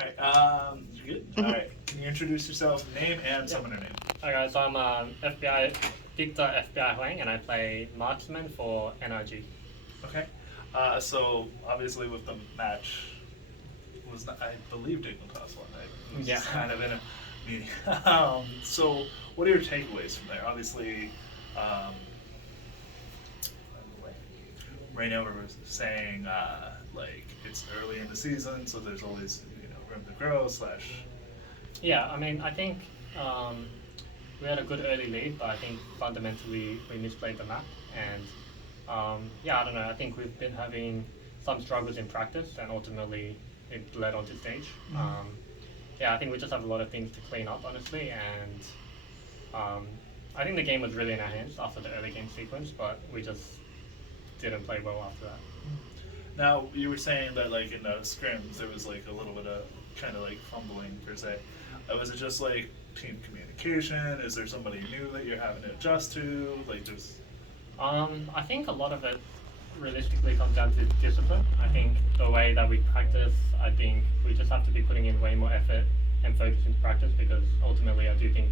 Alright, you good? Alright, can you introduce yourself, name and summoner name? Hi guys, I'm FBI Victor FBI Huang, and I play Marksman for NRG. Okay. So obviously with the match was not, I believe Dignitas won, right? It was Yeah. just kind of in a meeting. So what are your takeaways from there? Obviously, right now we're saying like it's early in the season, so there's always room to grow slash. Yeah, I mean, I think we had a good early lead, but I think fundamentally we misplayed the map, and yeah, I don't know. I think we've been having some struggles in practice, and ultimately it led onto stage. Yeah, I think we just have a lot of things to clean up, honestly, and I think the game was really in our hands after the early game sequence, but we just didn't play well after that. Now you were saying that like in the scrims there was like a little bit of kind of like fumbling per se. Was it just like team communication? Is there somebody new that you're having to adjust to? Like there's. I think a lot of it realistically comes down to discipline. I think the way that we practice, I think we just have to be putting in way more effort and focus into practice, because ultimately I do think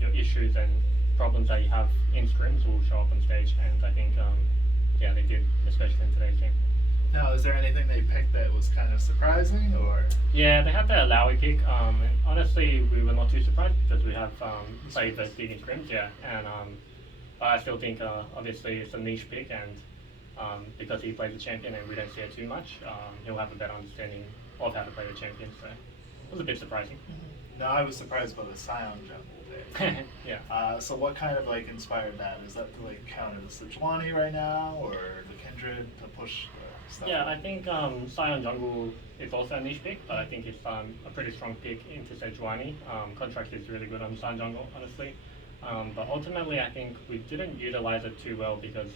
your issues and problems that you have in scrims will show up on stage, and I think yeah, they did, especially in today's game. Now, is there anything they picked that was kind of surprising, or? Yeah, they had the Alawi pick. And honestly, we were not too surprised because we have played those big in scrims, yeah. And but I still think obviously it's a niche pick, and because he played the champion and we don't see it too much, he'll have a better understanding of how to play the champion. So it was a bit surprising. No, I was surprised by the Scion jungle pick. Yeah. So what kind of like inspired that? Is that to like counter the Sejuani right now, or the Kindred to push the stuff? Yeah, I think Scion Jungle is also a niche pick, but I think it's a pretty strong pick into Sejuani. Contract is really good on Scion Jungle, honestly. But ultimately, I think we didn't utilize it too well because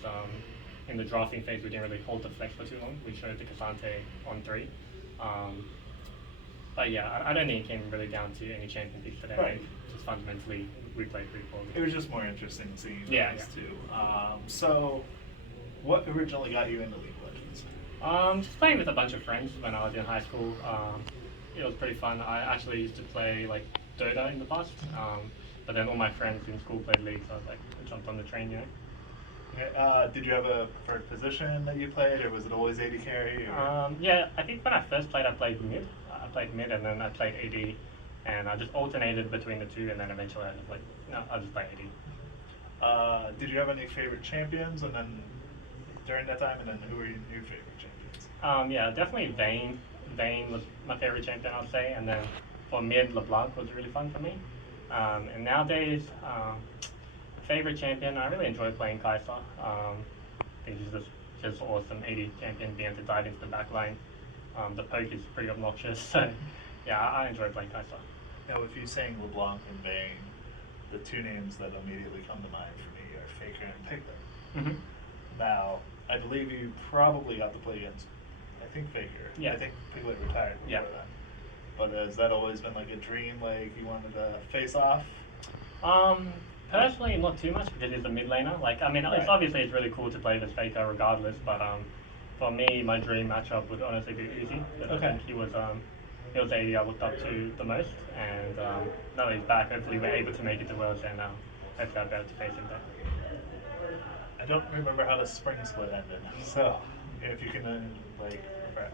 in the drafting phase, we didn't really hold the flex for too long. We showed the Cassante on 3. But yeah, I don't think it came really down to any champion picks today. Right. Just fundamentally, we played pretty poorly. It was just more interesting seeing Yeah, those yeah. two. So, what originally got you into League of Legends? Just playing with a bunch of friends when I was in high school. It was pretty fun. I actually used to play like Dota in the past, but then all my friends in school played League, so I was like, I jumped on the train, you know. Okay, did you have a preferred position that you played, or was it always AD carry? Or? Yeah, I think when I first played, I played mid. I played mid, and then I played AD, and I just alternated between the two, and then eventually I was like, no, I'll just play AD. Did you have any favorite champions, and then during that time, and then who were your favorite champions? Yeah, definitely Vayne. Vayne was my favorite champion, I'll say, and then for mid, LeBlanc was really fun for me. And nowadays, favorite champion, I really enjoy playing Kai'Sa. I think he's just awesome 80 champion, being able to dive into the back line. The poke is pretty obnoxious, so yeah, I enjoy playing Kai'Sa. Now, if you're saying LeBlanc and Vayne, the two names that immediately come to mind for me are Faker and Piglet. Mm-hmm. Now, I believe you probably got to play against, I think Faker. Yeah. I think Piglet retired before Yeah. then. But has that always been like a dream, like you wanted to face off? Personally, not too much because he's a mid laner. Like, I mean, Right. it's obviously it's really cool to play with Faker regardless, but for me, my dream matchup would honestly be Uzi. Because Okay. I think he was the AD I looked up to the most, and now that he's back, hopefully we're able to make it to Worlds, and hopefully I'll be able to face him there. I don't remember how the spring split ended, so if you can like.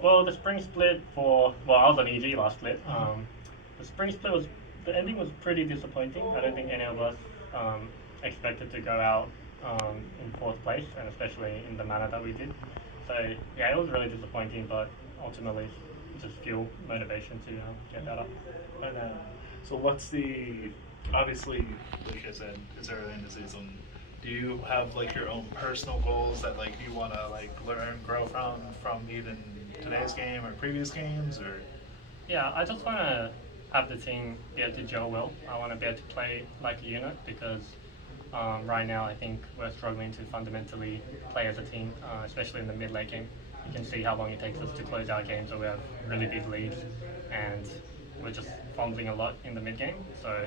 Well, the spring split I was on EG last split. The spring split the ending was pretty disappointing. I don't think any of us expected to go out in fourth place, and especially in the manner that we did. So yeah, it was really disappointing, but ultimately just fuel motivation to get better. And so what's the obviously, like I said, it's early in the season. Do you have like your own personal goals that like you want to like learn, grow from even today's game or previous games, or? Yeah, I just want to have the team be able to gel well. I want to be able to play like a unit because right now I think we're struggling to fundamentally play as a team, especially in the mid late game. You can see how long it takes us to close our games, where we have really big leads, and we're just fumbling a lot in the mid game. So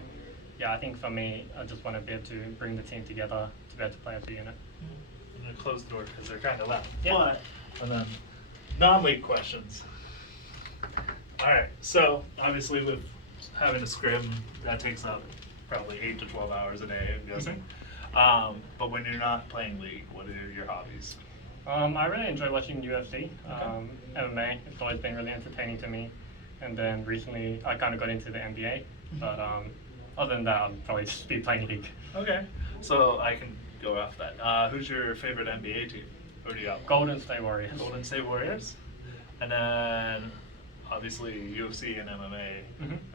yeah, I think for me, I just want to be able to bring the team together to be able to play as a unit. I'm gonna close the door because they're kind of loud. Yeah. But and then non-league questions. All right. So obviously, with having a scrim, that takes up probably 8 to 12 hours a day. I'm guessing. But when you're not playing League, what are your hobbies? I really enjoy watching UFC, MMA. It's always been really entertaining to me. And then recently, I kind of got into the NBA. But other than that, I'll probably just be playing League. Okay. So I can go off that. Who's your favorite NBA team? Who do you got? Golden State Warriors. Golden State Warriors. And then obviously UFC and MMA,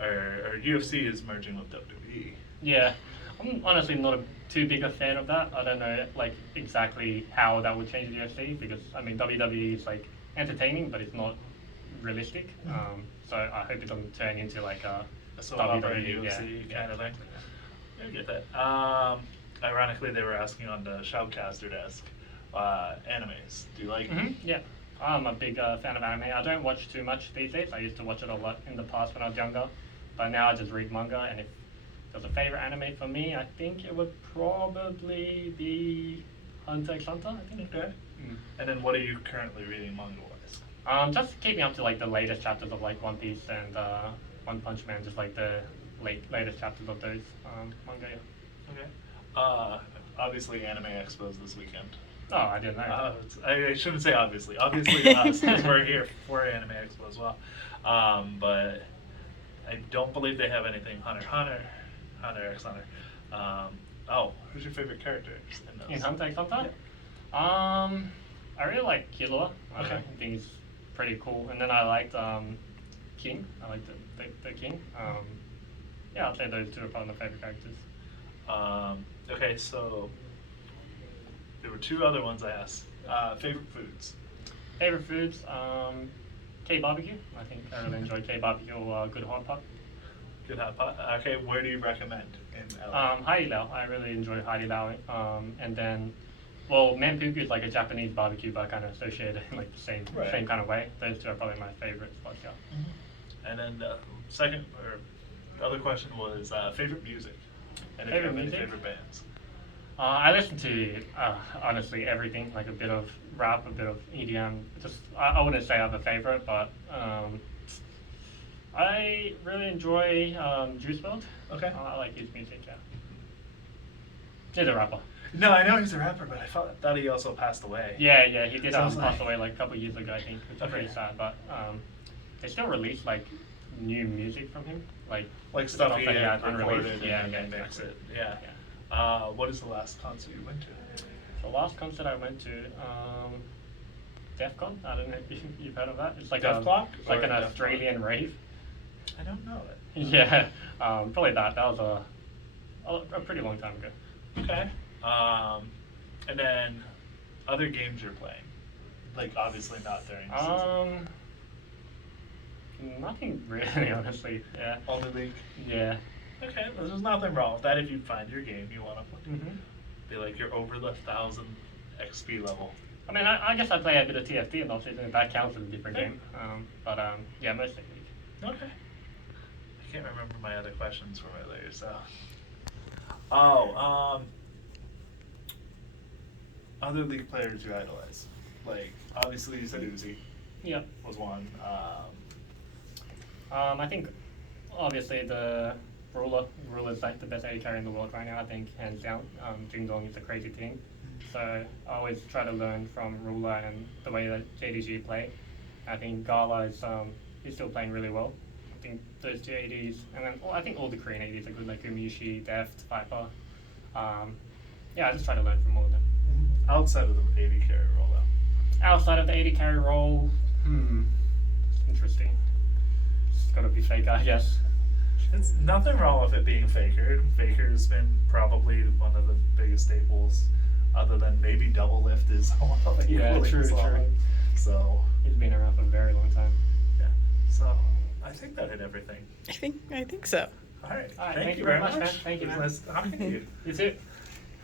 or UFC is merging with WWE. Yeah, I'm honestly not too big a fan of that. I don't know like exactly how that would change the UFC because I mean WWE is like entertaining, but it's not realistic. So I hope it doesn't turn into like a soap opera WWE, UFC kind of thing. I get that. Ironically, they were asking on the Shoutcaster desk, animes. Do you like? Yeah, I'm a big fan of anime. I don't watch too much these days. I used to watch it a lot in the past when I was younger, but now I just read manga. And if there's a favorite anime for me, I think it would probably be Hunter x Hunter. I think. Okay. And then, what are you currently reading manga-wise? Just keeping up to like the latest chapters of like One Piece and One Punch Man, just like the latest chapters of those manga. Yeah. Okay. Obviously, Anime Expo's this weekend. Oh, I didn't know. I shouldn't say obviously. Obviously, us, because we're here for Anime Expo as well. But I don't believe they have anything Hunter x Hunter. Who's your favorite character in those? In Hunter x Hunter? Yeah. I really like Killua. Okay. I think he's pretty cool. And then I liked King. I like the King. Yeah, I'll say those two are probably my favorite characters. Okay, so there were two other ones I asked. Favorite foods? Favorite foods? K-barbecue. I think I really enjoy K-barbecue or good hot pot. Good hot pot. Okay, where do you recommend in LA? Hai Di Lao. I really enjoy Hai Di Lao. And then, well, Manpuku is like a Japanese barbecue, but kind of associated in like the same kind of way. Those two are probably my favorite spots. Yeah. And then the second or the other question was favorite music. And if Favorite you have music? any favorite bands. I listen to honestly everything, like a bit of rap, a bit of EDM. Just I wouldn't say I have a favorite, but I really enjoy Juice WRLD. Okay. I like his music. Yeah. He's a rapper. No, I know he's a rapper, but I thought he also passed away. Yeah, he did So I was pass like- away like a couple of years ago, I think, which is pretty sad. But they still release like new music from him, like Stuff he that had unreleased. recorded Yeah, and yeah, then mix exactly. it. Yeah. Yeah. What is the last concert you went to? The last concert I went to, DEFCON. I don't know if you've heard of that. It's like Def Clock it's like or an Def Australian rave. I don't know it. Yeah, probably that. That was a pretty long time ago. Okay. And then other games you're playing, like obviously not during the season. Nothing really, honestly. Yeah. Only League. Yeah. Okay, well, there's nothing wrong with that if you find your game you want to play. Mhm. Be like you're over the 1,000 XP level. I mean, I guess I play a bit of TFT and obviously that counts as a different Yeah. game. But yeah, mostly League. Okay. I can't remember my other questions from earlier, so. Other League players you idolize. Like, obviously you said Uzi Yeah. was one. I think obviously the Ruler is like the best AD carry in the world right now. I think hands down. Jing Dong is a crazy team, so I always try to learn from Ruler and the way that JDG play. I think Gala is he's still playing really well. I think those two ADs, and then I think all the Korean ADs are good, like Umiushi, Deft, Viper. Yeah, I just try to learn from all of them. Outside of the AD carry role, though. Outside of the AD carry role, interesting. It's gotta be Faker, I guess. It's nothing wrong with it being Faker. Faker's been probably one of the biggest staples, other than maybe Double Lift is one of the Yeah, equally true. So, He's been around for a very long time. yeah. So, I think that hit everything. I think so. All right. All right, thank you very much, man. Thank you, It man. was nice talking to you. You too.